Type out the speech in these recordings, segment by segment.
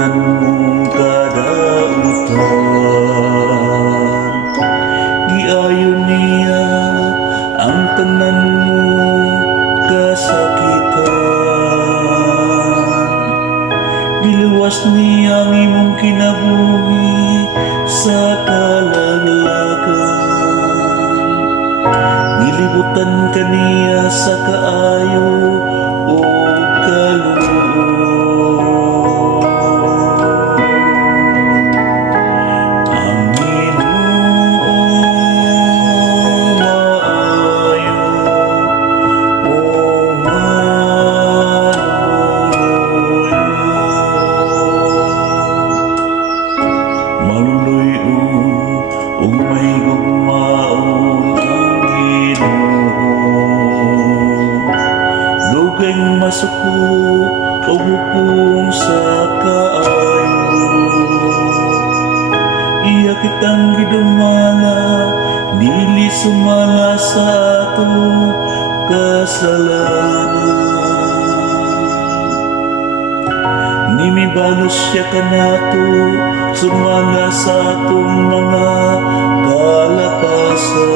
tanan mong kadautan. Giayon niya ang tanan mong kasakitan. Giluwas niya ang imong kinabuhi sa kalaglagan. Nilibutan ka niya sa kaayo o kaluoy. Ang Ginoo maayo o maluloy o may gugmaon ang Ginoo. Dugay masuko o hupong sa kaayo. Iya kitang gidumala, dili sumala sa ato kasalanan. Nimibalos siya kanato, sumala sa atong mga kalapasan.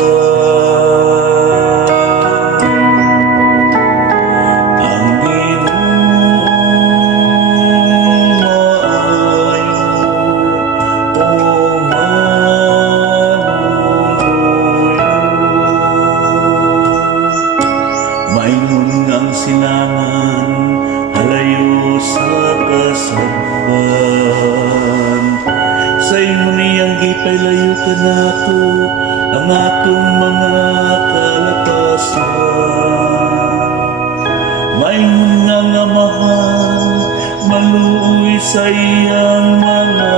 Ang Ginoo maayo o manunoyo. Maingon ngang sinangan, halayo sa kasagpan. Sa imo niyang gipaylayo ka nato ang atong mga kalapasan. Maingon nga nga mahal, maluoy sa iyang mga